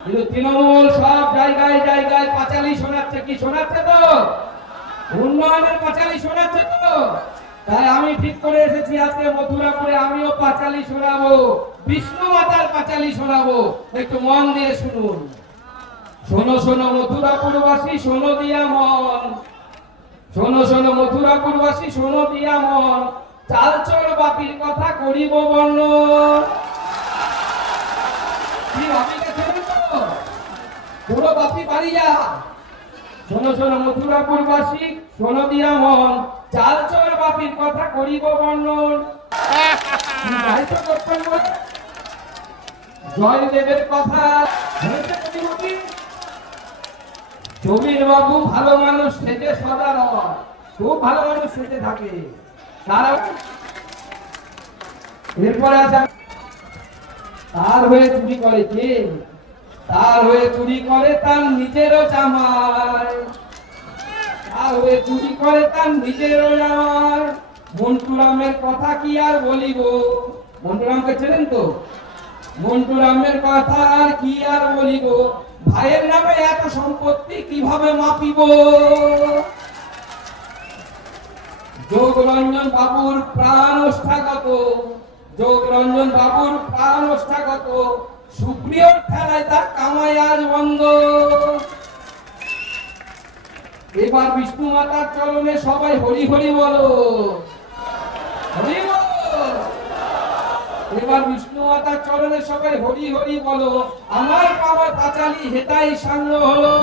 কিন্তু তৃণমূল সব জায়গায় জায়গায় পাঁচালি শোনাচ্ছে। কি শোনাচ্ছে? তো উন্নয়নের পাঁচালি শোনাচ্ছে। তো তাই আমি ঠিক করে এসেছি আজকে মথুরাপুরে আমিও পাঁচালি শোনাবো, বিষ্ণু মাতার পাঁচালি শোনাবো। একটু মন দিয়ে শুনুন। শোনো শোনো মথুরাপুরবাসী, শোনো দিয়া মন, শোনো শোনো মথুরাপুরবাসী, শোনো দিয়া মন, চালচর বাপির কথা করিব বর্ণন। কি বাপিকে চেনেন তো? পুরো বাপি বাড়িয়া। শোনো শোনো মথুরাপুরবাসী, শোনো দিয়া মন, চালচর বাপির কথা করিব বর্ণন। গাইতে করতেন বলে জয়দেবের কথা হয়েছে কবিমতি। জমির বাবু ভালো মানুষ সেজে সদা রয়, খুব ভালো মানুষ সেজে থাকে। তারা এরপরে আছে তার হয়ে চুরি করে কে? তার হয়ে চুরি করে তার নিজেরও জামাই, তার হয়ে চুরি করে তার নিজেরও জামাই। মন্টুরামের কথা কি আর বলিব? মন্টুরামকে চেনেন তো? মন্টুরামের কথা আর কি আর বলিব? ভাইয়ের নামে এত সম্পত্তি কিভাবে মাপিব? যোগরঞ্জন বাবুর প্রাণ ওষ্ঠাগত, যোগরঞ্জন বাবুর প্রাণ ওষ্ঠাগত, সুপ্রিয়র ঠেলায় তার কামাই আজ বন্ধ। এবার বিষ্ণু মাতার চরণে সবাই হরি হরি বলো, হরি বলো। এবার বিষ্ণু মাতার চরণে সবাই হরি হরি বলো। আমার বাবা পাঁচালি হেতাই সাঙ্গ হলো।